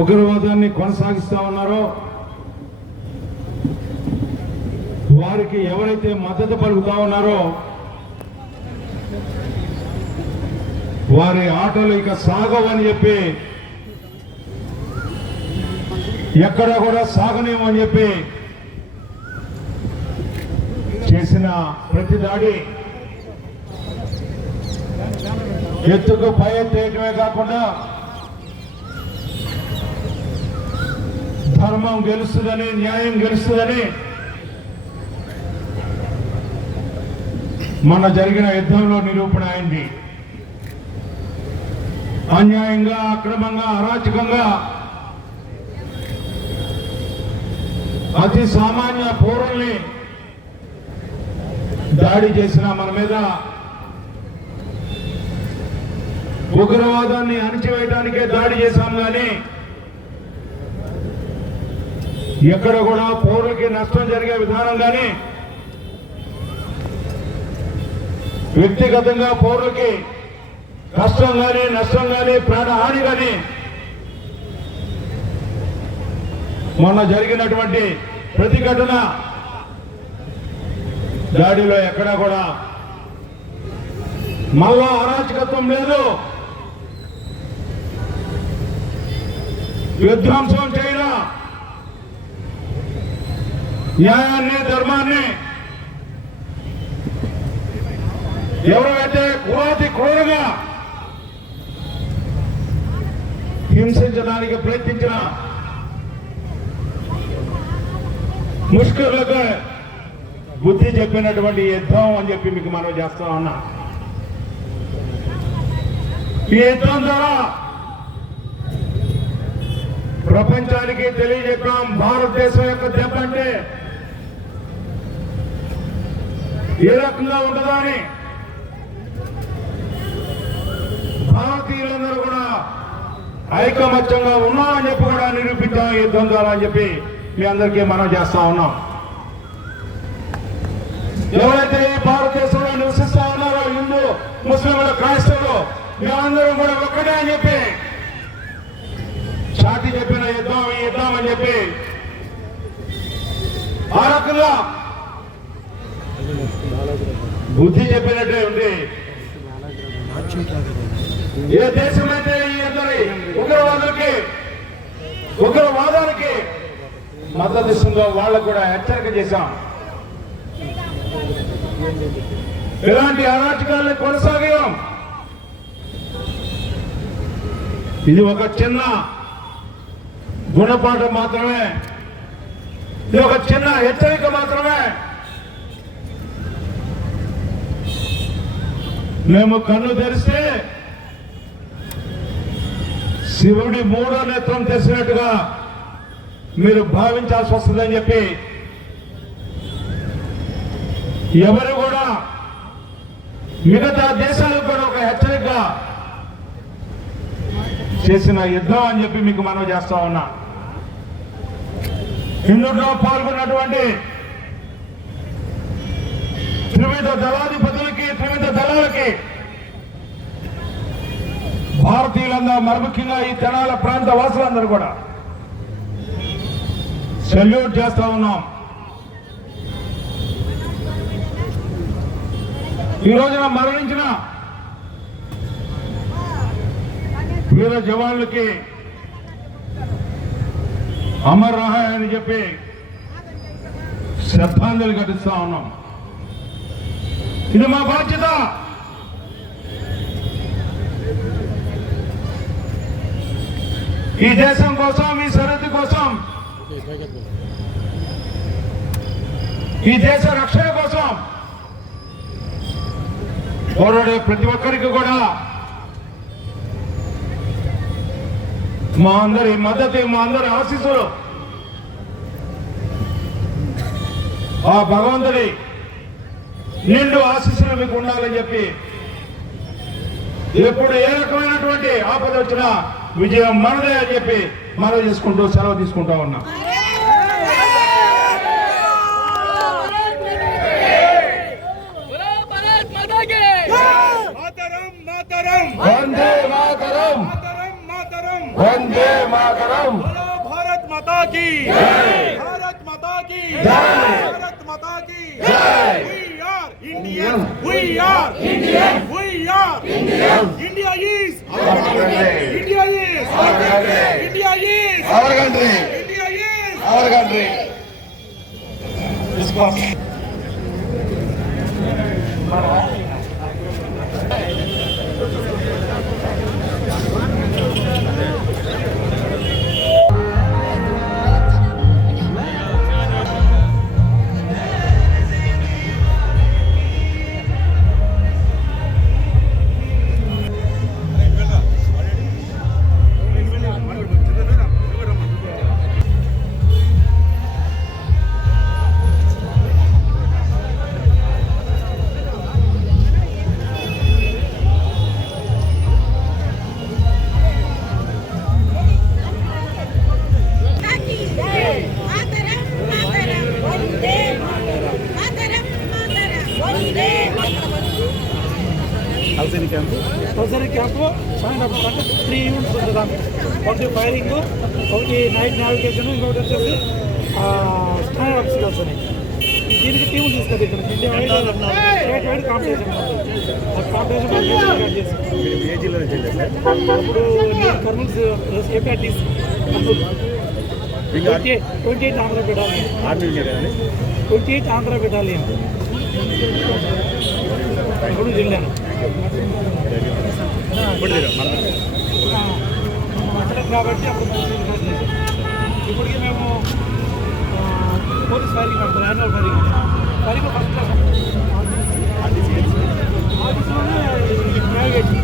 ఉగ్రవాదాన్ని కొనసాగిస్తా ఉన్నారో వారికి ఎవరైతే మద్దతు పలుకుతా ఉన్నారో వారి ఆటలు ఇక సాగవని చెప్పి, ఎక్కడ కూడా సాగనేమని చెప్పి చేసిన ప్రతి దాడి ఎత్తుకు పై ఎత్తేయటమే కాకుండా ధర్మం గెలుస్తుందని, న్యాయం గెలుస్తుందని మన జరిగిన యుద్ధంలో నిరూపణ అయింది. అన్యాయంగా, అక్రమంగా, అరాచకంగా అతి సామాన్య పౌరుల్ని దాడి చేసిన మన మీద ఉగ్రవాదాన్ని అణిచివేయడానికే దాడి చేశాం కానీ ఎక్కడ కూడా పౌరులకి నష్టం జరిగే విధానం కానీ, వ్యక్తిగతంగా పౌరులకి కష్టం కానీ, నష్టం కానీ, ప్రాణహాని కానీ మొన్న జరిగినటువంటి ప్రతిఘటన దాడిలో ఎక్కడా కూడా మళ్ళా అరాచకత్వం లేదు, విధ్వంసం చేయడం, న్యాయాన్ని, ధర్మాన్ని ఎవరైతే క్రూరంగా హింసించడానికి ప్రయత్నించిన ముష్కరులకు బుద్ధి చెప్పినటువంటి యుద్ధం అని చెప్పి మీకు మనం చేస్తా ఉన్నా. ఈ యుద్ధం ద్వారా ప్రపంచానికి తెలియజెప్పాం భారతదేశం యొక్క దెబ్బ అంటే ఏ రకంగా ఉంటుందా అని. భారతీయులందరూ కూడా ఐకమత్యంగా ఉన్నామని చెప్పి కూడా నిరూపించాం యుద్ధం ద్వారా అని చెప్పి మీ అందరికీ మనం చేస్తా ఉన్నాం. ఎవరైతే ఈ భారతదేశంలో నివసిస్తా ఉన్నారో హిందూ, ముస్లింలు, క్రైస్తవులు మేమందరం కూడా ఒక్కటే అని చెప్పి చాటి చెప్పిన యుద్ధం ఈ యుద్ధం అని చెప్పి ఆ రకంగా బుద్ధి చెప్పినట్టే ఉంది. ఏ దేశమైతే ఈ ఇద్దరి ఉగ్రవాదానికి మద్దతు ఇస్తుందో వాళ్ళకు కూడా హెచ్చరిక చేశాం. ఇలాంటి అరాచకాలను కొనసాగాం. ఇది ఒక చిన్న గుణపాఠం మాత్రమే, ఇది ఒక చిన్న హెచ్చరిక మాత్రమే. మేము కన్ను తెరిస్తే శివుడి మూడో నేత్రం తెరిచినట్టుగా మీరు భావించాల్సి వస్తుందని చెప్పి ఎవరు కూడా మిగతా దేశాలకు కూడా ఒక హెచ్చరిక చేసిన యుద్ధం అని చెప్పి మీకు మనం చేస్తా ఉన్నా. ఇందులో పాల్గొన్నటువంటి త్రివిధ దళాధిపతులకి, త్రివిధ దళాలకి, భారతీయులందరూ, మరి ముఖ్యంగా ఈ తెనాల ప్రాంత వాసులందరూ కూడా సెల్యూట్ చేస్తా ఉన్నాం. ఈ రోజున మరణించిన వీర జవాన్లకి అమర్ రహాయ్ అని చెప్పి శ్రద్ధాంజలి ఘటిస్తా ఉన్నాం. ఇది మా బాధ్యత. ఈ దేశం కోసం, ఈ సరిహద్దు కోసం, ఈ దేశ రక్షణ కోసం పోరాడే ప్రతి ఒక్కరికి కూడా మా అందరి మద్దతు, మా అందరి ఆశీస్సులు ఆ భగవంతుడి నిండు ఆశీస్సులు మీకు ఉండాలని చెప్పి ఎప్పుడు ఏ రకమైనటువంటి ఆపద వచ్చినా విజయం మనదే అని చెప్పి మనం చేసుకుంటూ సెలవు తీసుకుంటా ఉన్నాం. వందే మాతరం. వందే మాతరం భారత్ మాతా కీ భారత్ మాతా కీ భారత్ మాతా కీ we are Indian India is our country India is our country India is our country India is our country తొలసరి క్యాంపు సాయంత్రం అంటే 3 ఈవెంట్స్ ఉంటుంది దాంట్లో. ఒకటి ఫైరింగ్, ఒకటి నైట్ నావిగేషన్, ఇంకొకటి వచ్చేసి స్టాండ్ అప్ స్కిల్స్ అని. దీనికి టీములు తీసుకుంది ఇక్కడ ఇండియా స్టేట్ వైడ్ కాంపిటీషన్ ఉంటుంది. ఆ కాంపిటీషన్ స్టార్ట్ చేసి ఇప్పుడు నేను కర్నూలు ఏపీఆర్టీస్ 28 ఆంధ్ర బెటాలియన్ 28 ఆంధ్ర బెటాలియన్ ఇప్పుడు వెళ్ళాను. కాబట్టి అప్పుడు ఇప్పటికీ మేము పోలీస్ ఫైరింగ్ పెడతాం. యాన్యువల్ ఫైరింగ్ ఫస్ట్ క్లాస్ ఆఫీస్లోనే నావిగేషన్